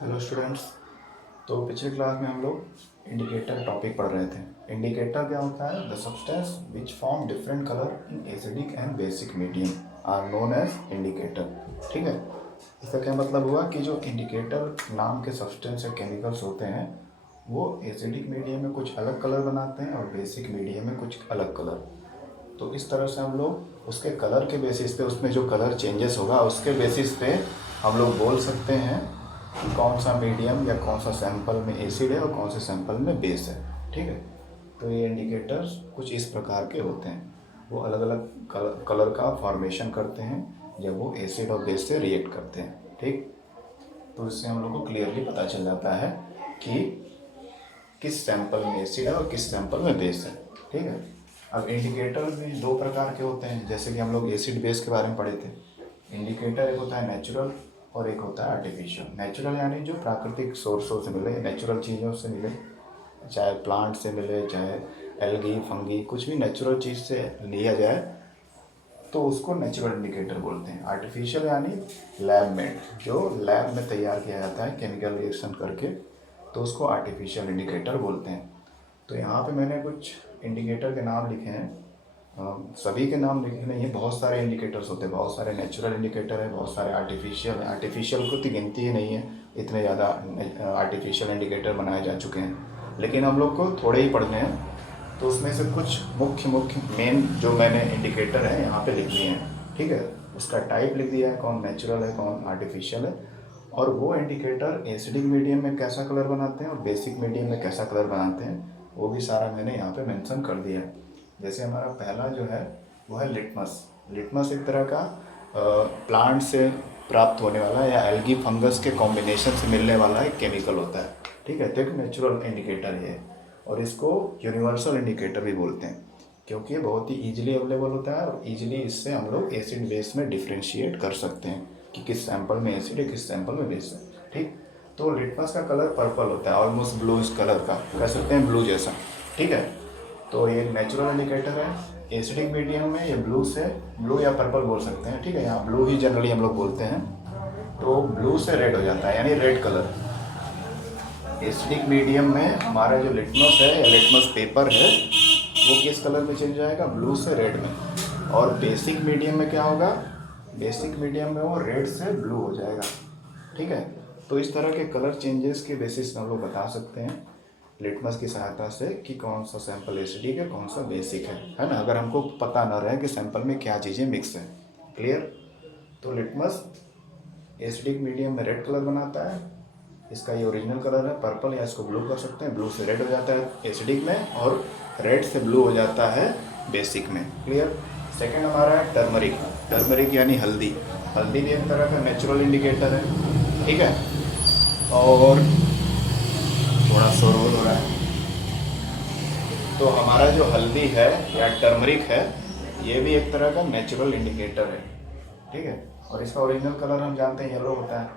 Hello students. तो पिछले class में हम लोग इंडिकेटर टॉपिक पढ़ रहे थे। इंडिकेटर क्या होता है? The substance which form different colour in acidic and basic medium are known as indicator. ठीक है, इसका क्या मतलब हुआ कि जो इंडिकेटर नाम के सब्सटेंस या केमिकल्स होते हैं वो एसिडिक मीडियम में कुछ अलग कलर बनाते हैं और बेसिक मीडियम में कुछ अलग कलर। तो इस तरह से हम लोग उसके कलर के बेसिस पे, उसमें जो कलर चेंजेस होगा उसके बेसिस पे हम लोग बोल सकते हैं कि कौन सा मीडियम या कौन सा सैंपल में एसिड है और कौन से सैंपल में बेस है। ठीक है, तो ये इंडिकेटर्स कुछ इस प्रकार के होते हैं। वो अलग अलग कलर का फॉर्मेशन करते हैं जब वो एसिड और बेस से रिएक्ट करते हैं। ठीक, तो इससे हम लोग को क्लियरली पता चल जाता है कि किस सैंपल में एसिड है और किस सैंपल में बेस है। ठीक है, अब इंडिकेटर भी दो प्रकार के होते हैं, जैसे कि हम लोग एसिड बेस के बारे में पढ़े थे। इंडिकेटर एक होता है नेचुरल और एक होता है आर्टिफिशियल। नेचुरल यानी जो प्राकृतिक सोर्सों से मिले, नेचुरल चीज़ों से मिले, चाहे प्लांट से मिले, चाहे एल्गी फंगी, कुछ भी नेचुरल चीज़ से लिया जाए तो उसको नेचुरल इंडिकेटर बोलते हैं। आर्टिफिशियल यानी लैब मेड, जो लैब में तैयार किया जाता है केमिकल रिएक्शन करके, तो उसको आर्टिफिशियल इंडिकेटर बोलते हैं। तो यहाँ पे मैंने कुछ इंडिकेटर के नाम लिखे हैं। सभी के नाम लिखे नहीं है, बहुत सारे इंडिकेटर्स होते हैं। बहुत सारे नेचुरल इंडिकेटर है, बहुत सारे आर्टिफिशियल हैं। आर्टिफिशियल को तो गिनती ही नहीं है, इतने ज़्यादा आर्टिफिशियल इंडिकेटर बनाए जा चुके हैं, लेकिन हम लोग को थोड़े ही पढ़ने हैं। तो उसमें से कुछ मुख्य मेन जो मैंने इंडिकेटर है यहाँ पे लिख दिए हैं। ठीक है, उसका टाइप लिख दिया है, कौन नेचुरल है कौन आर्टिफिशियल है, और वो इंडिकेटर एसिडिक मीडियम में कैसा कलर बनाते हैं और बेसिक मीडियम में कैसा कलर बनाते हैं, वो भी सारा मैंने यहाँ पे मेंशन कर दिया है। जैसे हमारा पहला जो है वो है लिटमस। लिटमस एक तरह का प्लांट से प्राप्त होने वाला या एल्गी फंगस के कॉम्बिनेशन से मिलने वाला एक केमिकल होता है। ठीक है, तो एक नेचुरल इंडिकेटर है और इसको यूनिवर्सल इंडिकेटर भी बोलते हैं, क्योंकि ये बहुत ही ईजिली अवेलेबल होता है और ईजिली इससे हम लोग एसिड बेस में डिफ्रेंशिएट कर सकते हैं कि किस सैंपल में एसिड है किस सैंपल में बेस है। ठीक, तो लिटमस का कलर पर्पल होता है, ऑलमोस्ट ब्लू इस कलर का, कह सकते हैं ब्लू जैसा। ठीक है, तो ये नेचुरल इंडिकेटर है। एसिडिक मीडियम में ये ब्लू से, ब्लू या पर्पल बोल सकते हैं। ठीक है, यहाँ ब्लू ही जनरली हम लोग बोलते हैं। तो ब्लू से रेड हो जाता है, यानी रेड कलर। एसिडिक मीडियम में हमारा जो लिटमस है या लिटमस पेपर है वो किस कलर में चेंज जाएगा? ब्लू से रेड में। और बेसिक मीडियम में क्या होगा? बेसिक मीडियम में वो रेड से ब्लू हो जाएगा। ठीक है, तो इस तरह के कलर चेंजेस के बेसिस हम लोग बता सकते हैं लिटमस की सहायता से कि कौन सा सैंपल एसिडिक है कौन सा बेसिक है ना। अगर हमको पता ना रहे कि सैंपल में क्या चीज़ें मिक्स हैं। क्लियर? तो लिटमस एसिडिक मीडियम में रेड कलर बनाता है। इसका ये ओरिजिनल कलर है पर्पल, या इसको ब्लू कर सकते हैं। ब्लू से रेड हो जाता है एसिडिक में और रेड से ब्लू हो जाता है बेसिक में। क्लियर? सेकंड हमारा है टर्मरिक। टर्मरिक यानी हल्दी। हल्दी भी एक तरह का नेचुरल इंडिकेटर है। ठीक है, और थोड़ा शोर हो रहा है। तो हमारा जो हल्दी है या टर्मरिक है ये भी एक तरह का नेचुरल इंडिकेटर है। ठीक है, और इसका ओरिजिनल कलर हम जानते हैं येलो होता है।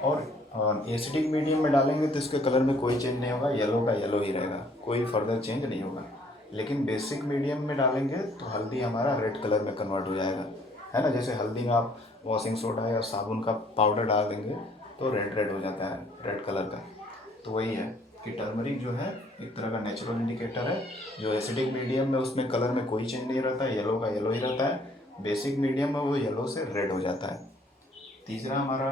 और एसिडिक मीडियम में डालेंगे तो इसके कलर में कोई चेंज नहीं होगा, येलो का येलो ही रहेगा, कोई फर्दर चेंज नहीं होगा। लेकिन बेसिक मीडियम में डालेंगे तो हल्दी हमारा रेड कलर में कन्वर्ट हो जाएगा, है ना। जैसे हल्दी में आप वॉशिंग सोडा या साबुन का पाउडर डाल देंगे तो रेड रेड हो जाता है, रेड कलर का। तो वही है कि टर्मरिक जो है एक तरह का नेचुरल इंडिकेटर है, जो एसिडिक मीडियम में उसमें कलर में कोई चेंज नहीं रहता है, येलो का येलो ही रहता है। बेसिक मीडियम में वो येलो से रेड हो जाता है। तीसरा हमारा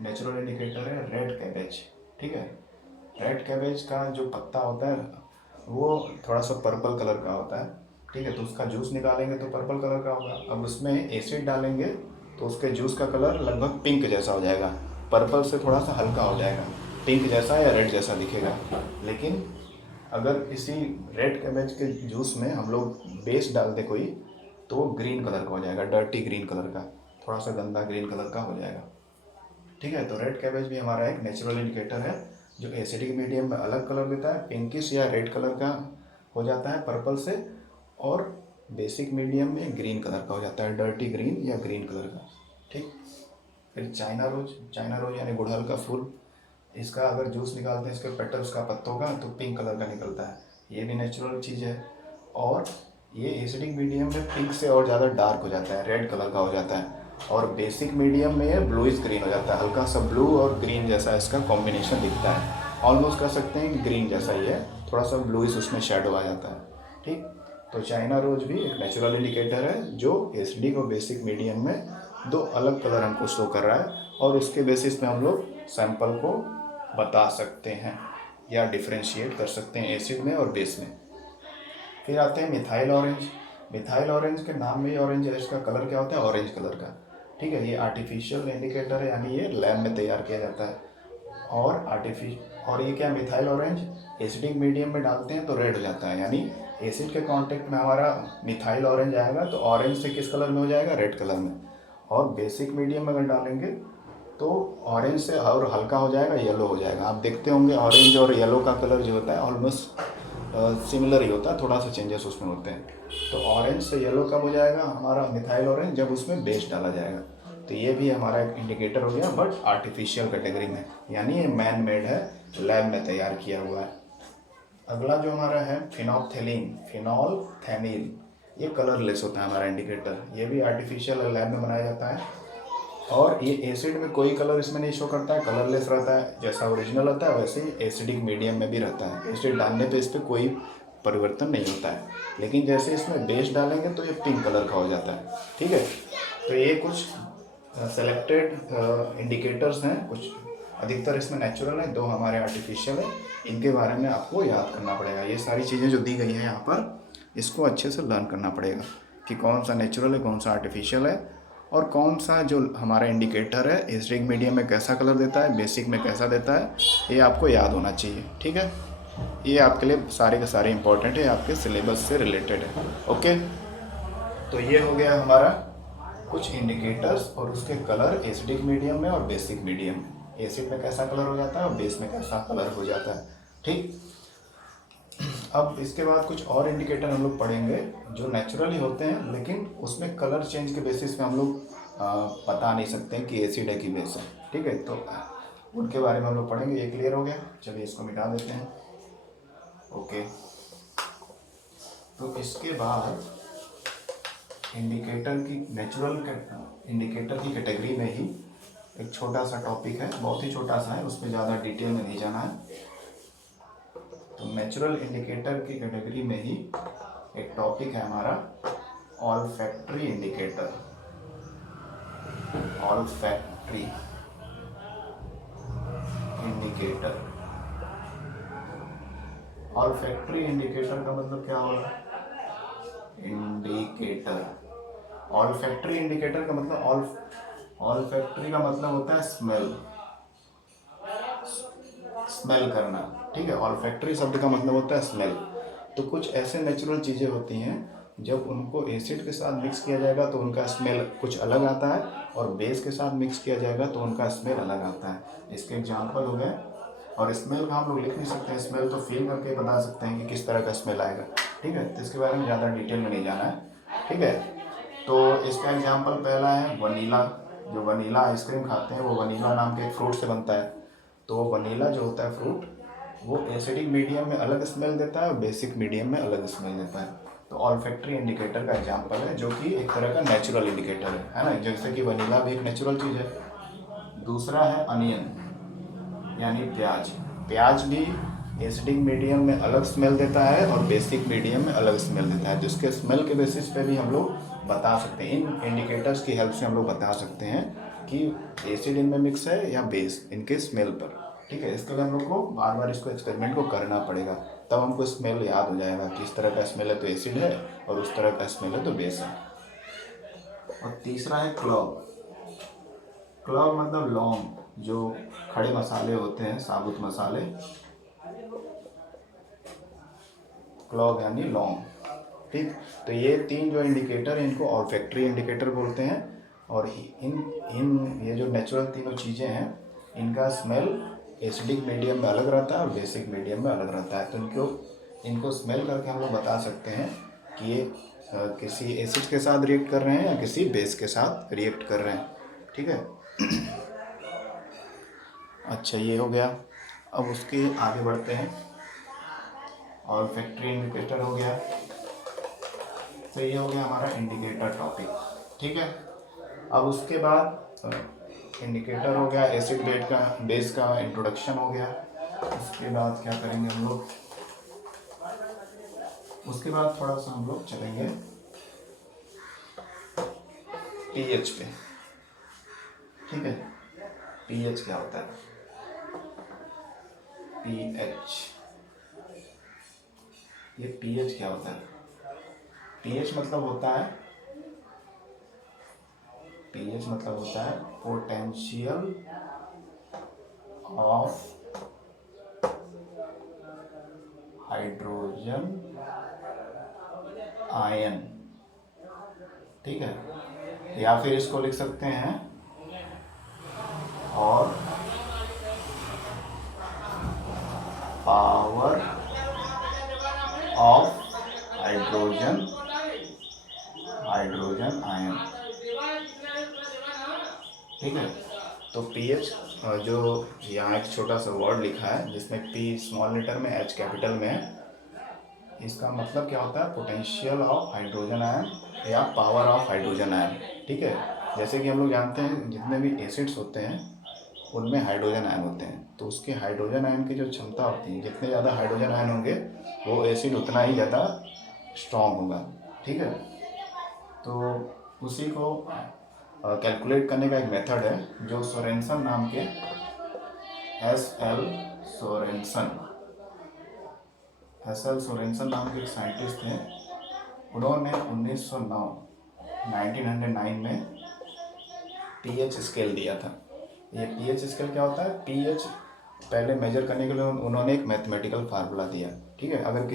नेचुरल इंडिकेटर है रेड कैबेज। ठीक है, रेड कैबेज का जो पत्ता होता है वो थोड़ा सा पर्पल कलर का होता है। ठीक है, तो उसका जूस निकालेंगे तो पर्पल कलर का होगा। अब उसमें एसिड डालेंगे तो उसके जूस का कलर लगभग पिंक जैसा हो जाएगा, पर्पल से थोड़ा सा हल्का हो जाएगा, पिंक जैसा या रेड जैसा दिखेगा। लेकिन अगर इसी रेड कैबेज के जूस में हम लोग बेस डाल दें कोई, तो वो ग्रीन कलर का हो जाएगा, डर्टी ग्रीन कलर का, थोड़ा सा गंदा ग्रीन कलर का हो जाएगा। ठीक है, तो रेड कैबेज भी हमारा एक नेचुरल इंडिकेटर है जो एसिडिक मीडियम में अलग कलर देता है, पिंकिश या रेड कलर का हो जाता है पर्पल से, और बेसिक मीडियम में ग्रीन कलर का हो जाता है, डर्टी ग्रीन या ग्रीन कलर का। ठीक, फिर चाइना रोज। चाइना रोज यानी गुड़हल का फूल, इसका अगर जूस निकालते हैं इसके पेटल्स का, पत्तों का, तो पिंक कलर का निकलता है। ये भी नेचुरल चीज़ है। और ये एसिडिक मीडियम में पिंक से और ज़्यादा डार्क हो जाता है, रेड कलर का हो जाता है। और बेसिक मीडियम में ये ब्लूइश ग्रीन हो जाता है, हल्का सा ब्लू और ग्रीन जैसा इसका कॉम्बिनेशन दिखता है, ऑलमोस्ट कह सकते हैं कि ग्रीन जैसा ही है, थोड़ा सा ब्लूइश उसमें शेडो आ जाता है। ठीक, तो चाइना रोज भी एक नेचुरल इंडिकेटर है जो एसिडिक और बेसिक मीडियम में दो अलग कलर हमको शो कर रहा है, और उसके बेसिस पे हम लोग सैंपल को बता सकते हैं या डिफ्रेंशिएट कर सकते हैं एसिड में और बेस में। फिर आते हैं मिथाइल ऑरेंज। मिथाइल ऑरेंज के नाम में ही ऑरेंज है, इसका कलर क्या होता है, ऑरेंज कलर का। ठीक है, ये आर्टिफिशियल इंडिकेटर है, यानी ये लैब में तैयार किया जाता है। और ये क्या, मिथाइल ऑरेंज एसिडिक मीडियम में डालते हैं तो रेड हो जाता है, यानी एसिड के कांटेक्ट में हमारा मिथाइल ऑरेंज आएगा तो ऑरेंज से किस कलर में हो जाएगा, रेड कलर में। और बेसिक मीडियम में अगर डालेंगे तो ऑरेंज से और हल्का हो जाएगा, येलो हो जाएगा। आप देखते होंगे ऑरेंज और येलो का कलर जो होता है ऑलमोस्ट सिमिलर ही होता है, थोड़ा सा चेंजेस उसमें होते हैं। तो ऑरेंज से येलो कब हो जाएगा हमारा मिथाइल ऑरेंज, जब उसमें बेस डाला जाएगा। तो ये भी हमारा एक इंडिकेटर हो गया, बट आर्टिफिशियल कैटेगरी में, यानी ये मैन मेड है, लैब में तैयार किया हुआ है। अगला जो हमारा है फिनोल्फथेलीन, फिनोल्फथेनील, ये कलरलेस होता है हमारा इंडिकेटर, ये भी आर्टिफिशियल लैब में बनाया जाता है। और ये एसिड में कोई कलर इसमें नहीं शो करता है, कलरलेस रहता है, जैसा ओरिजिनल होता है वैसे ही एसिडिक मीडियम में भी रहता है। एसिड डालने पे इस पर कोई परिवर्तन नहीं होता है, लेकिन जैसे इसमें बेस डालेंगे तो ये पिंक कलर का हो जाता है। ठीक है, तो ये कुछ सेलेक्टेड इंडिकेटर्स हैं, कुछ अधिकतर इसमें नेचुरल है, दो हमारे आर्टिफिशियल है, इनके बारे में आपको याद करना पड़ेगा। ये सारी चीज़ें जो दी गई हैं यहाँ पर, इसको अच्छे से लर्न करना पड़ेगा कि कौन सा नेचुरल है, कौन सा आर्टिफिशियल है, और कौन सा जो हमारा इंडिकेटर है एसिडिक मीडियम में कैसा कलर देता है, बेसिक में कैसा देता है, ये आपको याद होना चाहिए। ठीक है, ये आपके लिए सारे के सारे इंपॉर्टेंट है, आपके सिलेबस से रिलेटेड है। ओके, तो ये हो गया हमारा कुछ इंडिकेटर्स और उसके कलर एसिडिक मीडियम में और बेसिक मीडियम में। एसिड में कैसा कलर हो जाता है और बेस में कैसा कलर हो जाता है। ठीक, अब इसके बाद कुछ और इंडिकेटर हम लोग पढ़ेंगे जो नेचुरली होते हैं, लेकिन उसमें कलर चेंज के बेसिस पे हम लोग बता नहीं सकते हैं कि एसिड है कि बेस है। ठीक है, तो उनके बारे में हम लोग पढ़ेंगे। ये क्लियर हो गया, चलिए इसको मिटा देते हैं। ओके, तो इसके बाद इंडिकेटर की नेचुरल इंडिकेटर की कैटेगरी में ही एक छोटा सा टॉपिक है, बहुत ही छोटा सा है, उसमें ज़्यादा डिटेल में नहीं जाना है। तो नेचुरल इंडिकेटर की कैटेगरी में ही एक टॉपिक है हमारा olfactory indicator. Olfactory indicator, olfactory indicator का मतलब क्या होगा, इंडिकेटर, ऑल्फैक्टरी इंडिकेटर का मतलब ऑल्फैक्टरी का मतलब होता है स्मेल, स्मेल करना। ठीक है, ऑल्फैक्टरी शब्द का मतलब होता है स्मेल। तो कुछ ऐसे नेचुरल चीज़ें होती हैं जब उनको एसिड के साथ मिक्स किया जाएगा तो उनका स्मेल कुछ अलग आता है, और बेस के साथ मिक्स किया जाएगा तो उनका स्मेल अलग आता है। इसके एग्जांपल हो गए, और स्मेल का हम लोग लिख नहीं सकते हैं, स्मेल तो फील करके बता सकते हैं कि किस तरह का स्मेल आएगा। ठीक है, तो इसके बारे में ज़्यादा डिटेल में नहीं जाना है। ठीक है, तो इसका एग्जांपल पहला है वनीला। जो वनीला आइसक्रीम खाते हैं वो वनीला नाम के एक फ्रूट से बनता है। तो वनीला जो होता है फ्रूट, वो एसिडिक मीडियम में अलग स्मेल देता है और बेसिक मीडियम में अलग स्मेल देता है। तो ऑल्फैक्टरी इंडिकेटर का एग्जांपल है, जो कि एक तरह का नेचुरल इंडिकेटर है ना, जैसे कि वनीला भी एक नेचुरल चीज़ है। दूसरा है अनियन, यानी प्याज। प्याज भी एसिडिक मीडियम में अलग स्मेल देता है और बेसिक मीडियम में अलग स्मेल देता है, जिसके स्मेल के बेसिस पे भी हम लोग बता सकते हैं, इन इंडिकेटर्स की हेल्प से हम लोग बता सकते हैं कि एसिड इनमें मिक्स है या बेस, इनके स्मेल पर। ठीक है, इसके लिए हम लोग को बार बार इसको एक्सपेरिमेंट को करना पड़ेगा, तब हमको स्मेल याद हो जाएगा कि इस तरह का स्मेल है तो एसिड है, और उस तरह का स्मेल है तो बेस है। और तीसरा है क्लॉव। क्लॉव मतलब लौंग, जो खड़े मसाले होते हैं, साबुत मसाले, क्लॉव यानी लौंग। ठीक, तो ये तीन जो इंडिकेटर हैं इनको ऑल्फैक्टरी इंडिकेटर बोलते हैं। और इन ये जो नेचुरल तीनों चीज़ें हैं, इनका स्मेल एसिडिक मीडियम में अलग रहता है और बेसिक मीडियम में अलग रहता है। तो इनको स्मेल करके हम लोग बता सकते हैं कि ये किसी एसिड के साथ रिएक्ट कर रहे हैं या किसी बेस के साथ रिएक्ट कर रहे हैं। ठीक है, अच्छा ये हो गया। अब उसके आगे बढ़ते हैं। ऑल्फैक्टरी इंडिकेटर हो गया, तो ये हो गया हमारा इंडिकेटर टॉपिक। ठीक है, अब उसके बाद इंडिकेटर हो गया, एसिड बेस का इंट्रोडक्शन हो गया। उसके बाद क्या करेंगे हम लोग, उसके बाद थोड़ा सा हम लोग चलेंगे पीएच पे। ठीक है, पीएच क्या होता है? पीएच, ये पीएच क्या होता है? पीएच मतलब होता है, पीएच मतलब होता है पोटेंशियल ऑफ हाइड्रोजन आयन। ठीक है, या फिर इसको लिख सकते हैं और पावर ऑफ हाइड्रोजन आयन। ठीक है, तो पीएच जो यहाँ एक छोटा सा वर्ड लिखा है जिसमें पी स्मॉल लेटर में, एच कैपिटल में है, इसका मतलब क्या होता है? पोटेंशियल ऑफ हाइड्रोजन आयन या पावर ऑफ हाइड्रोजन आयन। ठीक है, जैसे कि हम लोग जानते हैं जितने भी एसिड्स होते हैं उनमें हाइड्रोजन आयन होते हैं, तो उसके हाइड्रोजन आयन की जो क्षमता होती है, जितने ज़्यादा हाइड्रोजन आयन होंगे वो एसिड उतना ही ज़्यादा स्ट्रॉन्ग होगा। ठीक है, तो उसी को कैलकुलेट करने का एक मेथड है जो सोरेनसन नाम के, एस एल सोरेनसन नाम के एक साइंटिस्ट थे। उन्होंने 1909 में पीएच स्केल दिया था। ये पीएच स्केल क्या होता है? पीएच पहले मेजर करने के लिए उन्होंने एक मैथमेटिकल फार्मूला दिया। ठीक है, अगर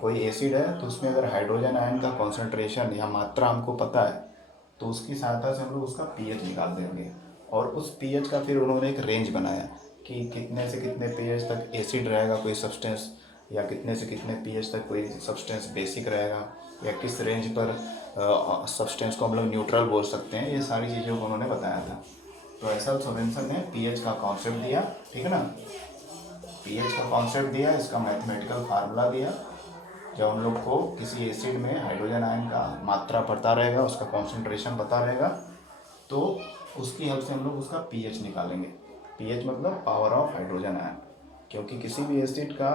कोई एसिड है तो उसमें अगर हाइड्रोजन आयन का कॉन्सेंट्रेशन या मात्रा हमको पता है तो उसकी सहायता से हम लोग उसका पीएच निकाल देंगे, और उस पीएच का फिर उन्होंने एक रेंज बनाया कि कितने से कितने पीएच तक एसिड रहेगा कोई सब्सटेंस, या कितने से कितने पीएच तक कोई सब्सटेंस बेसिक रहेगा, या किस रेंज पर सब्सटेंस को हम लोग न्यूट्रल बोल सकते हैं। ये सारी चीज़ों को उन्होंने बताया था। तो एस.एल. सोरेनसन ने पीएच का कॉन्सेप्ट दिया। ठीक है ना, पीएच का कॉन्सेप्ट दिया, इसका मैथमेटिकल फार्मूला दिया। जब हम लोग को किसी एसिड में हाइड्रोजन आयन का मात्रा पता रहेगा, उसका कॉन्सेंट्रेशन पता रहेगा, तो उसकी हेल्प से हम लोग उसका पीएच निकालेंगे। पीएच मतलब पावर ऑफ हाइड्रोजन आयन, क्योंकि किसी भी एसिड का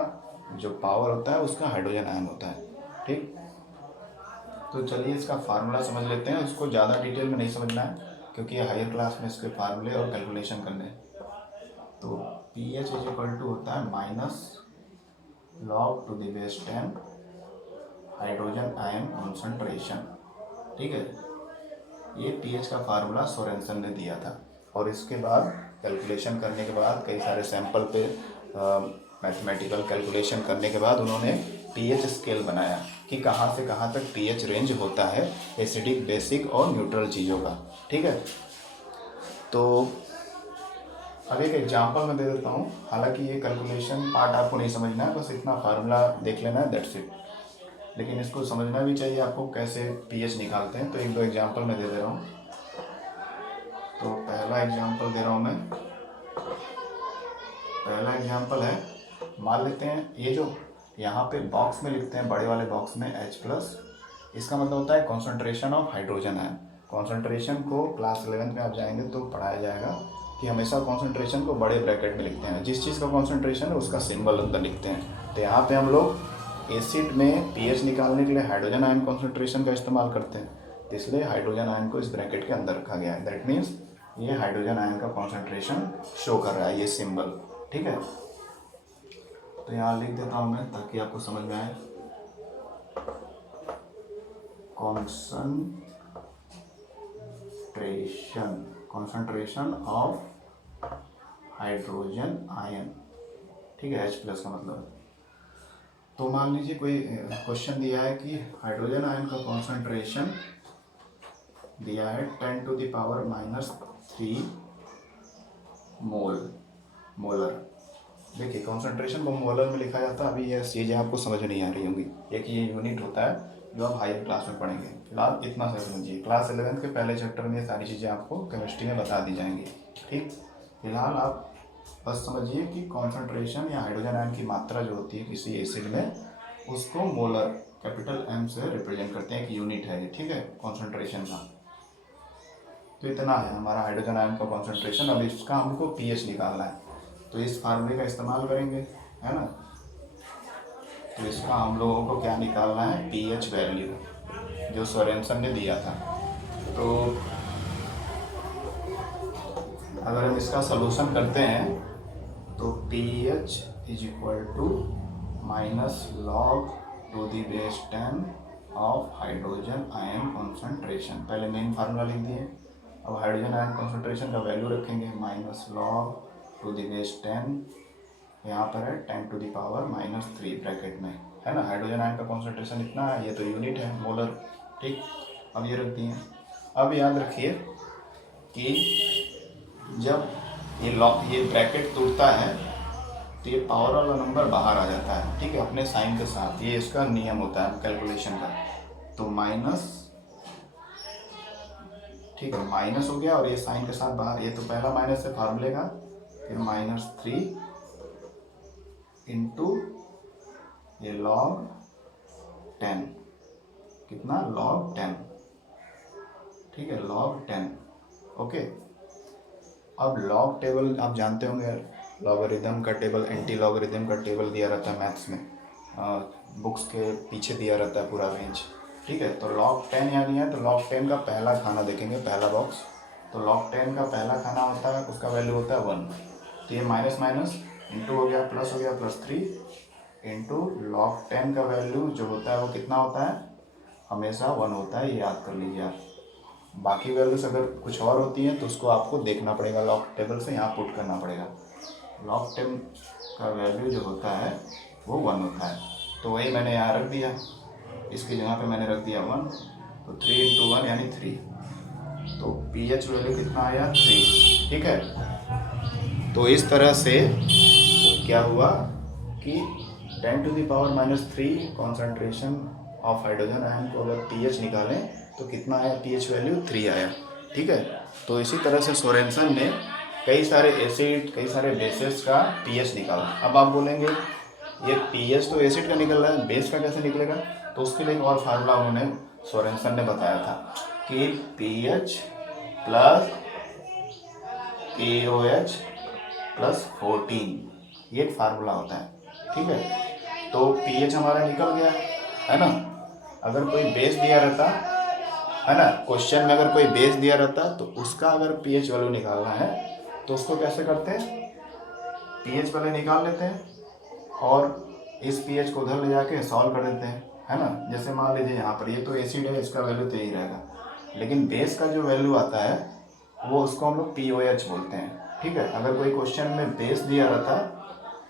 जो पावर होता है उसका हाइड्रोजन आयन होता है। ठीक, तो चलिए इसका फार्मूला समझ लेते हैं। उसको ज़्यादा डिटेल में नहीं समझना है क्योंकि ये हायर क्लास में इसके फार्मूले और कैलकुलेशन करने हैं। तो P H is equal to होता है -log⁻10 हाइड्रोजन आयन कॉन्सेंट्रेशन। ठीक है, ये पीएच का फार्मूला सोरेनसन ने दिया था, और इसके बाद कैलकुलेशन करने के बाद, कई सारे सैंपल पे मैथमेटिकल कैलकुलेशन करने के बाद उन्होंने पीएच स्केल बनाया कि कहाँ से कहाँ तक पीएच रेंज होता है एसिडिक, बेसिक और न्यूट्रल चीज़ों का। ठीक है, तो अब एक एग्जांपल मैं दे देता हूँ। हालांकि ये कैलकुलेशन पार्ट आपको नहीं समझना है, बस इतना फार्मूला देख लेना है, दैट्स इट। लेकिन इसको समझना भी चाहिए आपको कैसे पीएच निकालते हैं। तो एक दो एग्जांपल मैं दे दे रहा हूँ। तो पहला एग्जांपल दे रहा हूँ मैं। पहला एग्जांपल है, मान लेते हैं ये जो यहाँ पे बॉक्स में लिखते हैं, बड़े वाले बॉक्स में H+, इसका मतलब होता है concentration of hydrogen ion. Concentration को क्लास 11 में आप जाएंगे तो पढ़ाया जाएगा कि हमेशा कॉन्सेंट्रेशन को बड़े ब्रैकेट में लिखते हैं, जिस चीज़ का कॉन्सेंट्रेशन है उसका सिंबल अंदर लिखते हैं। तो यहाँ पे हम लोग एसिड में पीएच निकालने के लिए हाइड्रोजन आयन कॉन्सेंट्रेशन का इस्तेमाल करते हैं, तो इसलिए हाइड्रोजन आयन को इस ब्रैकेट के अंदर रखा गया है। दैट मीन्स ये हाइड्रोजन आयन का कॉन्सेंट्रेशन शो कर रहा है, ये सिंबल। ठीक है, तो यहाँ लिख देता हूँ मैं ताकि आपको समझ में आए। Concentration of hydrogen ion. ठीक है, H+ का मतलब। तो मान लीजिए कोई क्वेश्चन दिया है कि हाइड्रोजन आयन का कॉन्सेंट्रेशन दिया है 10⁻³ मोलर। देखिए, कॉन्सेंट्रेशन को मोलर में लिखा जाता है। अभी ये चीज़ें आपको समझ नहीं आ रही होंगी। एक ये यूनिट होता है जो आप हायर क्लास में पढ़ेंगे। फिलहाल इतना सा समझिए, क्लास 11 के पहले चैप्टर में ये सारी चीज़ें आपको केमिस्ट्री में बता दी जाएंगी। ठीक, फिलहाल आप बस समझिए कि कॉन्सेंट्रेशन या हाइड्रोजन आयन की मात्रा जो होती है किसी एसिड में, उसको मोलर कैपिटल M से रिप्रेजेंट करते हैं, एक यूनिट है ये। ठीक है, कॉन्सेंट्रेशन का। तो इतना है हमारा हाइड्रोजन आयन का कॉन्सेंट्रेशन। अब इसका हमको पीएच निकालना है, तो इस फार्मूले का इस्तेमाल करेंगे, है ना। तो इसका हम लोगों को क्या निकालना है, पीएच वैल्यू जो सोरेनसन ने दिया था। तो अगर हम इसका सलूशन करते हैं तो pH is equal to minus log to the base 10 of hydrogen ion concentration. पहले मेन फार्मूला लिख दिए, अब हाइड्रोजन आयन कॉन्सेंट्रेशन का वैल्यू रखेंगे minus log to the base 10, यहाँ पर है 10 टू दी पावर -3 ब्रैकेट में, है ना। हाइड्रोजन आयन का कॉन्सेंट्रेशन इतना है, ये तो यूनिट है मोलर, ठीक। अब ये रख दिए। अब याद रखिए कि जब ये ब्रैकेट टूटता है तो ये पावर वाला नंबर बाहर आ जाता है, ठीक है, अपने साइन के साथ। ये इसका नियम होता है कैलकुलेशन का। तो माइनस, ठीक है, माइनस हो गया और ये साइन के साथ बाहर। ये तो पहला माइनस है फार्मूले का, फिर -3 इंटू ये लॉग 10, कितना, लॉग 10, ठीक है, लॉग 10, ओके। अब लॉग टेबल आप जानते होंगे, लॉगरिदम का टेबल, एंटी लॉगरिदम का टेबल दिया रहता है मैथ्स में, बुक्स के पीछे दिया रहता है पूरा रेंज, ठीक है। तो लॉग 10 यहाँ नहीं है, तो लॉग 10 का पहला खाना देखेंगे, पहला बॉक्स। तो लॉग 10 का पहला खाना होता है, उसका वैल्यू होता है 1। तो ये माइनस माइनस इंटू हो गया, प्लस हो गया, +3 इंटू लॉग 10 का वैल्यू जो होता है वो कितना होता है, हमेशा 1 होता है, ये याद कर लीजिए आप। बाकी वैल्यूज अगर कुछ और होती हैं तो उसको आपको देखना पड़ेगा, लॉग टेबल से यहाँ पुट करना पड़ेगा। लॉग 10 का वैल्यू जो होता है वो 1 होता है, तो वही मैंने यहाँ रख दिया, इसकी जगह पे मैंने रख दिया 1। तो 3 इंटू 1 यानी 3, तो पीएच वैल्यू कितना आया, 3, ठीक है। तो इस तरह से क्या हुआ कि 10 to the power -3 concentration of hydrogen ion को अगर पीएच निकालें तो कितना आया, पीएच वैल्यू 3 आया, ठीक है। तो इसी तरह से सोरेनसन ने कई सारे एसिड, कई सारे बेसेस का पीएच निकाला। अब आप बोलेंगे ये पीएच तो एसिड का निकल रहा है, बेस का कैसे निकलेगा, तो उसके लिए एक और फार्मूला उन्होंने, सोरेनसन ने बताया था कि पीएच प्लस POH प्लस 14, ये एक फार्मूला होता है, ठीक है। तो पीएच हमारा निकल गया, है ना। अगर कोई बेस दिया रहता है ना, क्वेश्चन में अगर कोई बेस दिया रहता तो उसका अगर पीएच वैल्यू निकालना है तो उसको कैसे करते हैं, पीएच वैल्यू निकाल लेते हैं और इस पीएच को उधर ले जाके सॉल्व कर देते हैं, है ना। जैसे मान लीजिए यहाँ पर ये तो एसिड है, इसका वैल्यू तो यही रहेगा, लेकिन बेस का जो वैल्यू आता है वो उसको हम लोग POH बोलते हैं, ठीक है। अगर कोई क्वेश्चन में बेस दिया रहता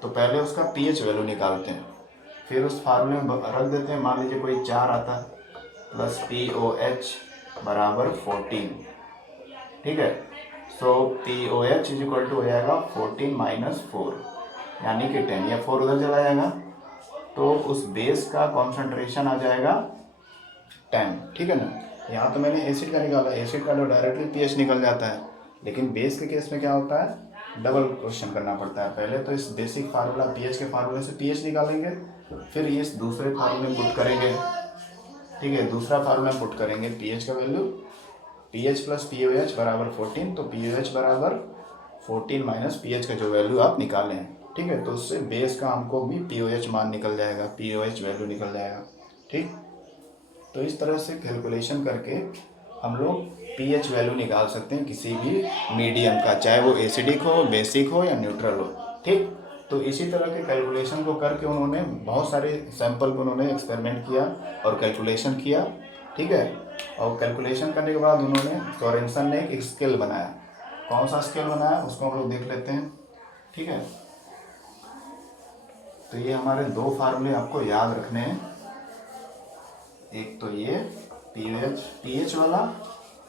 तो पहले उसका पीएच वैल्यू निकालते हैं, फिर उस फार्मूले में रख देते हैं। मान लीजिए कोई 4 आता प्लस POH बराबर 14, ठीक है। सो POH इज इक्वल टू हो जाएगा 14 - 4 यानी कि 10, या 4 उधर चला जाएगा तो उस बेस का कॉन्सेंट्रेशन आ जाएगा 10, ठीक है ना। यहाँ तो मैंने एसिड का निकाला, एसिड का तो डायरेक्टली पीएच निकल जाता है, लेकिन बेस के केस में क्या होता है, डबल क्वेश्चन करना पड़ता है। पहले तो इस बेसिक फार्मूला पीएच के फार्मूले से पीएच निकालेंगे, फिर ये इस दूसरे फार्मूले में पुट करेंगे, ठीक है। दूसरा फार्मूला पुट करेंगे पीएच का वैल्यू, पीएच प्लस POH बराबर 14, तो POH बराबर 14 - पीएच का जो वैल्यू आप निकालें, ठीक है। तो उससे बेस का हमको भी POH मान निकल जाएगा, POH वैल्यू निकल जाएगा, ठीक। तो इस तरह से कैलकुलेशन करके हम लोग पीएच वैल्यू निकाल सकते हैं किसी भी मीडियम का, चाहे वो एसिडिक हो, बेसिक हो या न्यूट्रल हो, ठीक। तो इसी तरह के कैलकुलेशन को करके उन्होंने बहुत सारे सैंपल पर उन्होंने एक्सपेरिमेंट किया और कैलकुलेशन किया, ठीक है। और कैलकुलेशन करने के बाद उन्होंने, सोरेनसन ने एक स्केल बनाया। कौन सा स्केल बनाया उसको हम लोग देख लेते हैं, ठीक है। तो ये हमारे 2 फार्मूले आपको याद रखने हैं, एक तो ये पीएच वाला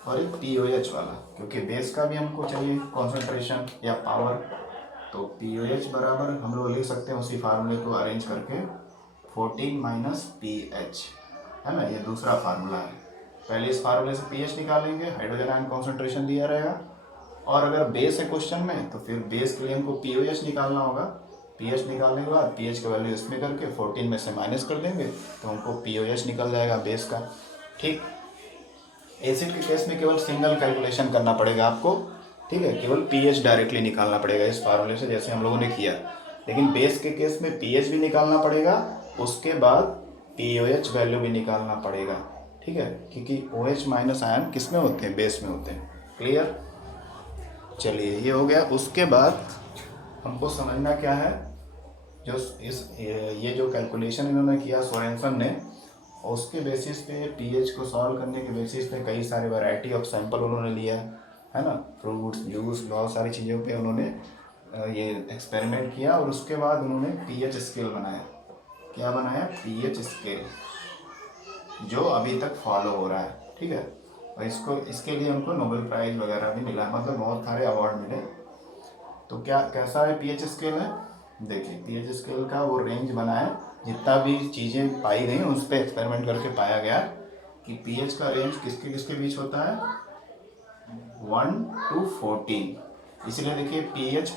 और एक POH वाला, क्योंकि बेस का भी हमको चाहिए कॉन्सेंट्रेशन या पावर। तो POH बराबर हम लोग लिख सकते हैं उसी फार्मूले को अरेंज करके 14 - PH, है ना। ये दूसरा फार्मूला है। पहले इस फार्मूले से पीएच निकालेंगे, हाइड्रोजन आयन कॉन्सेंट्रेशन दिया रहेगा, और अगर बेस है क्वेश्चन में तो फिर बेस के लिए हमको POH निकालना होगा। पीएच निकालने के बाद पीएच का वैल्यू इसमें करके 14 में से माइनस कर देंगे तो हमको POH निकल जाएगा बेस का, ठीक। एसिड के केस में केवल सिंगल कैलकुलेशन करना पड़ेगा आपको, ठीक है, केवल पीएच डायरेक्टली निकालना पड़ेगा इस फार्मूले से, जैसे हम लोगों ने किया। लेकिन बेस के केस में पीएच भी निकालना पड़ेगा, उसके बाद पीओएच वैल्यू भी निकालना पड़ेगा, ठीक है, क्योंकि OH माइनस आयन किस में होते हैं, बेस में होते हैं। क्लियर? चलिए ये हो गया। उसके बाद हमको समझना क्या है, जो ये जो कैलकुलेशन इन्होंने किया सोरेनसन ने, उसके बेसिस पे पीएच को सॉल्व करने के बेसिस पे कई सारे वैरायटी ऑफ सैंपल उन्होंने लिया है ना, फ्रूट्स, जूस, बहुत सारी चीज़ों पे उन्होंने ये एक्सपेरिमेंट किया, और उसके बाद उन्होंने पीएच स्केल बनाया। क्या बनाया? पीएच स्केल, जो अभी तक फॉलो हो रहा है, ठीक है। और इसके लिए उनको नोबेल प्राइज वगैरह भी मिला, मतलब बहुत सारे अवार्ड मिले। तो क्या कैसा है पीएच स्केल है, देखिए पीएच स्केल का वो रेंज बना है, जितना भी चीज़ें पाई गई उस पर एक्सपेरिमेंट करके पाया गया कि पीएच का रेंज किसके किसके बीच होता है, 1 to 14। इसलिए देखिए pH